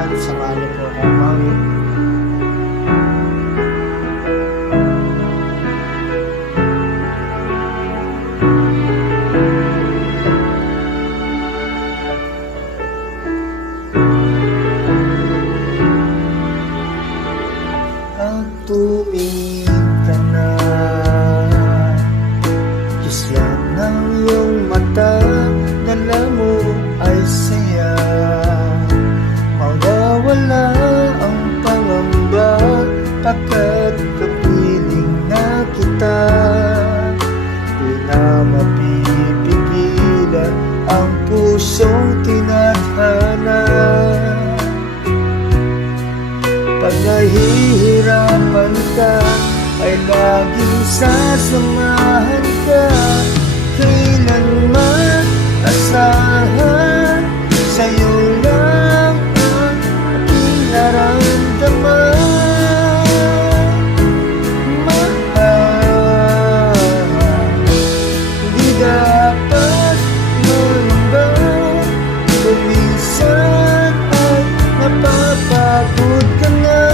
kaibigan, samahan niyo po akong umawit. Ang tumingin ka na, Diyos lang ang iyong mata, dala mo ay saya. Mawawala ang pangamba pagkat kapiling na kita. Di na mapipigilan ang pusong tinadhana. Pag nahihirapan ka, ay laging sasamahan ka. Kailanman asahan, sa'yo lang ang aking naramdaman. Mahal, di dapat mangamba, kung minsan ay napapagod ka na.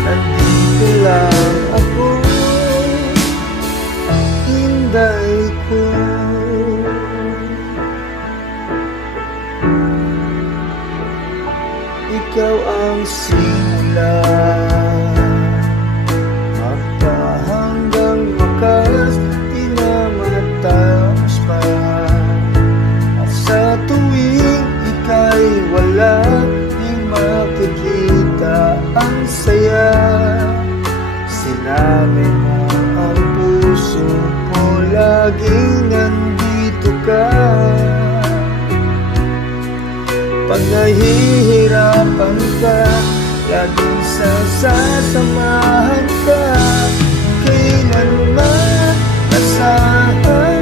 Nandito lang ako, hinday ko. Ikaw ang simula, hanggang wakas, di na matapos pa. At sa tuwing ika'y wala, di makikita ang saya. Sinabi mo ang puso ko, laging nandito ka. Pag nahihirapan ka, laging sasamahan ka. Kailanman asahan,